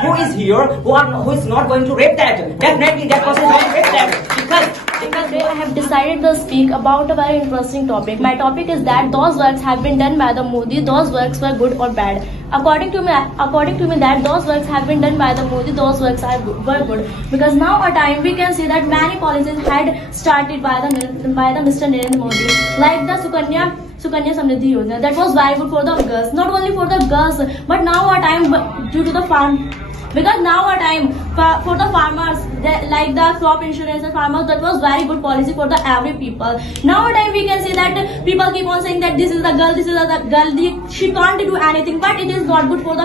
who is here who is not going to rape that. Definitely that person is going to rape that because Today I have decided to speak about a very interesting topic. My topic is that those works have been done by the Modi. Those works were good or bad. According to me, that those works have been done by the Modi. Those works were good because now a time we can see that many policies had started by the Mr. Narendra Modi, like the Sukanya Samriddhi Yojana. That was very good for the girls. Not only for the girls, but now a time due to the farm. Because now a time for the farmers, like the crop insurance and farmers, that was very good policy for the every people. Now a time we can see that people keep on saying that this is the girl, she can't do anything, but it is not good for the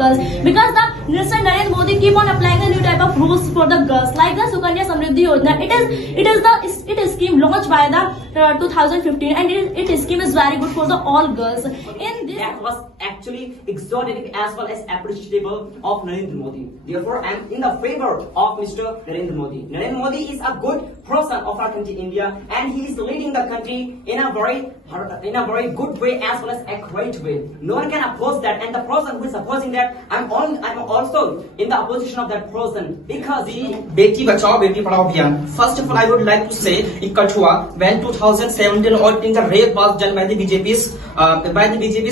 girls because the Mr. Narendra Modi keep on applying the new type of rules for the girls, like the Sukanya Samriddhi Yojana. It is a scheme launched by the 2015, and it scheme is very good for the all girls. That was actually exotic as well as appreciable of Narendra Modi. Therefore, I am in the favor of Mr. Narendra Modi. Narendra Modi is a good person of our country, India, and he is leading the country in a very good way as well as accurate way. No one can oppose that, and the person who is opposing that, I'm also in the opposition of that person because he. Beti Bachao Beti Padhao Abhiyan. First of all, I would like to say in Kathua, when 2017 or in the rape was done by the BJP's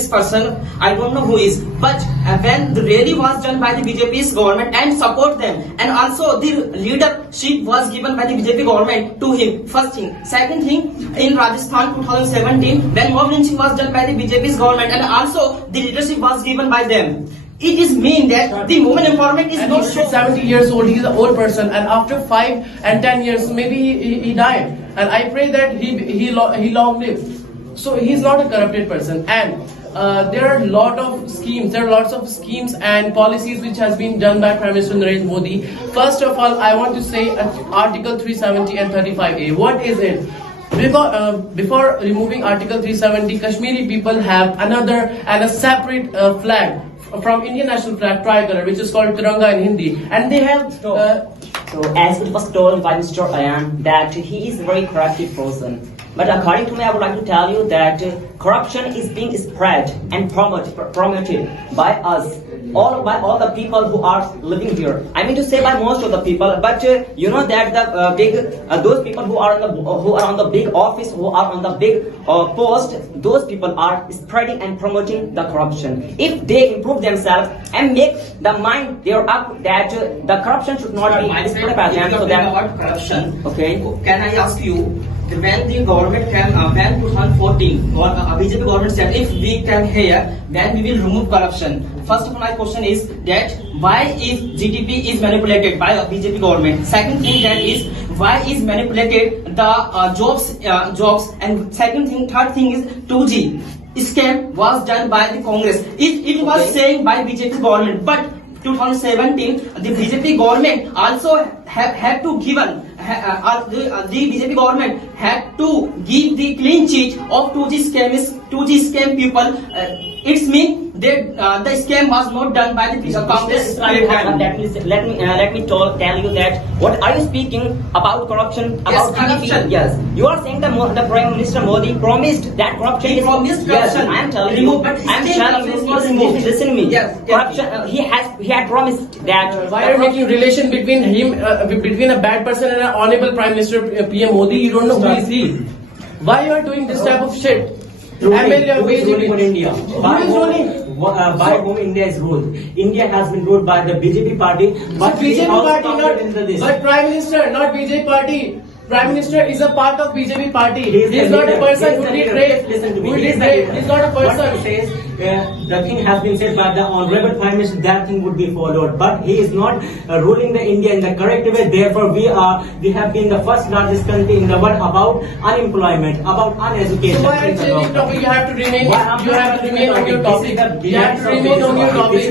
person, I don't know who is, but when the rally was done by the BJP's government and support them, and also the leadership was given by the BJP government to him. First thing. Second thing, in Rajasthan 2017, when mob lynching was done by the BJP's government, and also the leadership was given by them. It is mean that the woman empowerment is not so. 70 years old, he is an old person, and after 5 and 10 years, maybe he died. And I pray that he long live. So he is not a corrupted person, and there are lots of schemes and policies which has been done by Prime Minister Narendra Modi. First of all, I want to say Article 370 and 35A. What is it? Before removing Article 370, Kashmiri people have another and a separate flag from Indian national flag, tricolor, which is called Tiranga in Hindi, and they have. So, as it was told by Mr. Abhiyan, that he is a very corrupted person. But according to me, I would like to tell you that corruption is being spread and promoted by us, by all the people who are living here. I mean to say by most of the people, but you know that the those people who are on the big office, who are on the big post, those people are spreading and promoting the corruption. If they improve themselves and make the mind there up that the corruption should not be spread by them, so that about corruption. Okay. Can I ask you? When the government came, when 2014, BJP government said if we come here, then we will remove corruption. First of all, my question is that why is GDP is manipulated by a BJP government? Second thing, that is why is manipulated the jobs, and third thing is 2G scam was done by the Congress. It was saying by BJP government, but 2017 the BJP government also had to given. The BJP government had to give the clean sheet of 2G scam people. It's mean that the scam was not done by the Congress. Let me tell you that what are you speaking about corruption? About corruption. Yes, you are saying the Prime Minister Modi promised that corruption. He promised corruption. Yes, I am telling you. Listen to me. Yes. Corruption. He had promised that. Why are you making relation between him, between a bad person and an honorable Prime Minister PM Modi? You don't know who is he. Why you are doing this type of shit? Who is ruling on India? Who is ruling? By whom India is ruled? India has been ruled by the BJP party. But BJP party, but Prime Minister, not BJP party. Prime Minister is a part of BJP party. He is not a person who did rape. Listen to me. He is not a person. What he says, the thing has been said by the honorable Prime Minister, that thing would be followed. But he is not ruling the India in the correct way. Therefore, we have been the first largest country in the world about unemployment, about uneducation. So why are you changing topic? You have to remain. You have to remain on your topic. You have to remain on your topic.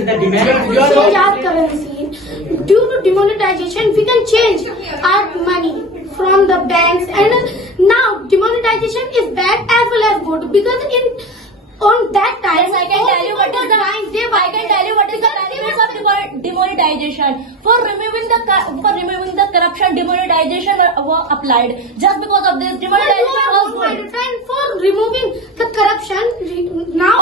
So, our currency, due to demonetization, we can change our money from the banks, and now demonetization is bad as well as good, because on that time, Yes, I can tell you what is the benefits of demonetization. For removing the corruption, demonetization were applied. Just because of this, demonetization was good. And for removing the corruption, now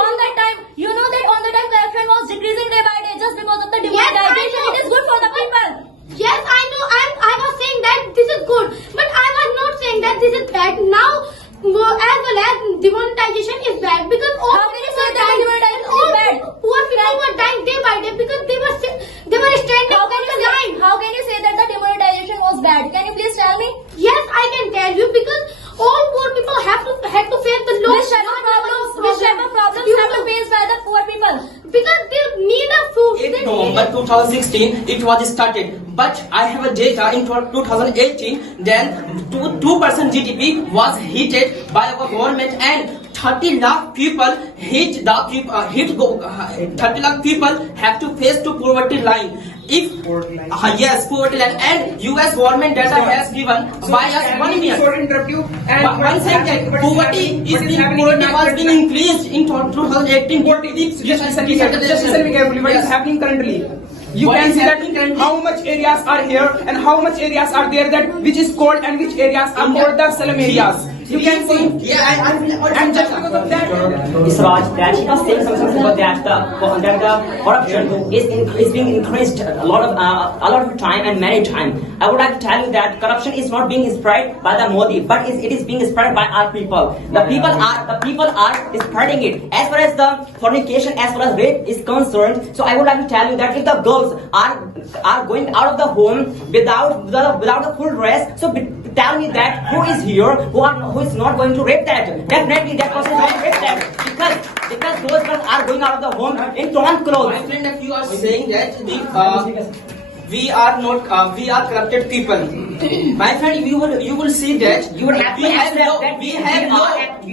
On that time, corruption was decreasing day by day just because of the demonetization. this is good. But I was not saying that this is bad. Now, as well as demonetization is bad because all How can you say that demonetization is bad? poor people were dying day by day because they were standing How can on you the line. say? How can you say that the demonetization was bad? Can you please tell me? Yes, I can tell you because all poor people had to face the law. Which type of problems have to face by the poor people? Because they need a food. In They need November 2016, it was started. But I have a data in 2018. Then 2% GDP was hit by our government, and 30 lakh people 30 lakh people have to face to poverty line. If yes, poverty line, and US government data has given by us 1 year. Sorry to interrupt you. And One second, poverty was being increased in 2018. Just listen me carefully. What is happening currently? You What can is see that happening currently? how much areas are here and how much areas are there that which is cold and which areas are more the slum areas. You can see. Yeah, And just because of that. Swachh, that he was saying something about that the corruption is being increased a lot of time and many times. I would like to tell you that corruption is not being spread by the Modi, but it is being spread by our people. The people are spreading it. As far as the fornication, as far as rape is concerned, so I would like to tell you that if the girls are going out of the home without the full dress, so tell me that who is here who is not going to rape that? Definitely that person is going to rape that because those girls are going out of the home in torn clothes. My friend, if you are saying that we are corrupted people, my friend, you will see that You would have to accept that we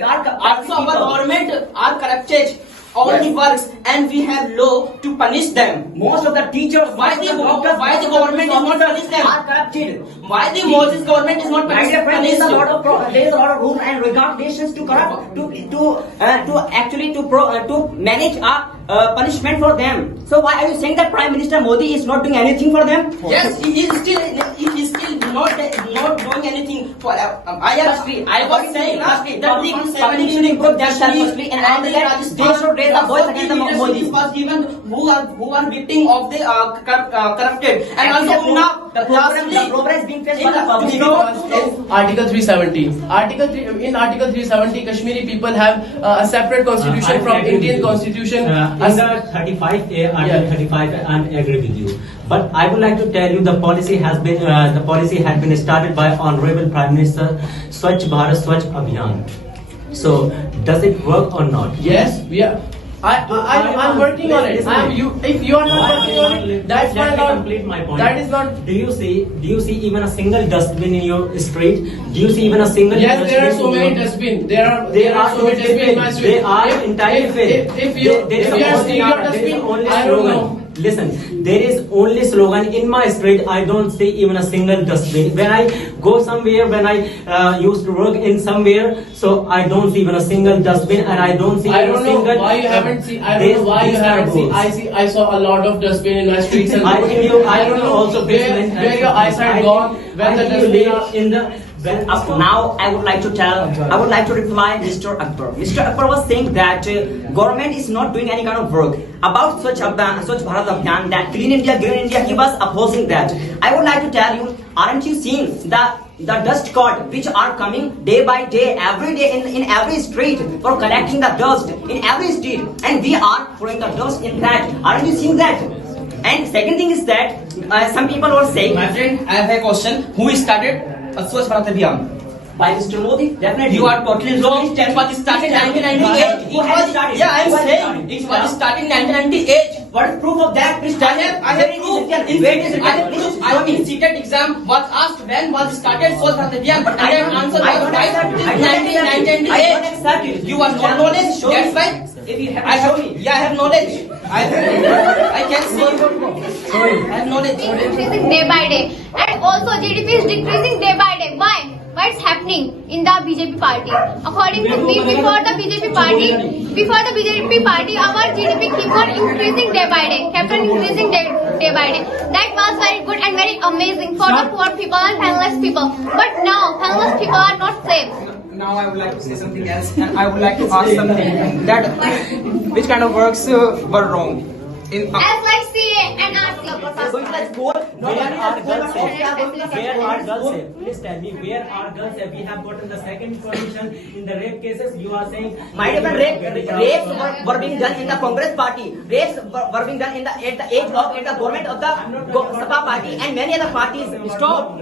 are also our government are corrupted. All the works, and we have law to punish them. Most of the teachers, Why the government is not punish them? are corrupted. Why the Moses government is not My dear friend, punish there is a lot them? of rules and regulations to corrupt to manage punishment for them. So why are you saying that Prime Minister Modi is not doing anything for them? Yes, he is still not doing anything for. I was saying that public should improve themselves firstly, and after that they should raise a voice against the Modi. was given who are victim of the corrupted, and also now the problem is being faced by the public. Article 370. In Article 370, Kashmiri people have a separate constitution from Indian constitution. Under 35A, Article 35, I agree with you. But I would like to tell you the policy had been started by Honorable Prime Minister Swachh Bharat, Swachh Abhiyan. So does it work or not? Yes, we are. I'm working on it. If you are not working on it, that's Let why me not. complete my point. That is not. Do you see even a single dustbin in your street? Do you see even a single? Yes, there are so dustbin in many your- dustbins. There are so many dustbins in my street. They are entirely filled. If you are seeing your there is dustbin, only I don't slogan. know. Listen, there is only slogan in my street. I don't see even a single dustbin. When I go somewhere, when I used to work in somewhere, so I don't see even a single dustbin, and I don't see. I even a don't know single, why you haven't seen. I don't know why you haven't seen. I saw a lot of dustbin in my streets. And I think you also where your eyesight gone when the dustbin are in the. Now I would like to reply Mr. Akbar. Mr. Akbar was saying that government is not doing any kind of work about Swachh Bharat Abhiyan, that Clean India, Green India. He was opposing that. I would like to tell you, aren't you seeing the dust cart which are coming day by day, every day in every street for collecting the dust in every street, and we are throwing the dust in that. Aren't you seeing that? And second thing is that some people were saying, My friend, I have a question. Who started Swachh Bharat Abhiyan? by Mr. Modi, definitely. You are totally wrong. It was started in 1998. Who has started? Yeah, I'm Who has saying started? it was started in 1998. What is proof of that? Please tell me. I have proof. Where is it? I have proof. I have been seated exam was asked when was started Swachh Bharat Abhiyan, but I have answered I don't accept it. I don't accept it. You are not knowledge. Show me. That's why. If you have I have, show me. yeah, I have knowledge. I can see. Sorry. I have knowledge. Increasing day by day, and also GDP is decreasing day by day. Why? Why it's happening in the BJP party? According to me, before the BJP party, our GDP keep on increasing day by day, kept on increasing day by day. That was very good and very amazing for the poor people and penniless people. But now, penniless people are not safe. Now I would like to say something else, and I would like to ask something that which kind of works were wrong. As like CA and RC. Going to the school. Where are girls safe? Where are girls safe? Please tell me, where are girls safe? We have gotten the second position in the rape cases. You are saying, My dear friend, rapes were being done in the Congress party. Rapes were being done at the age of the government of the Sapa party and many other parties. Stop.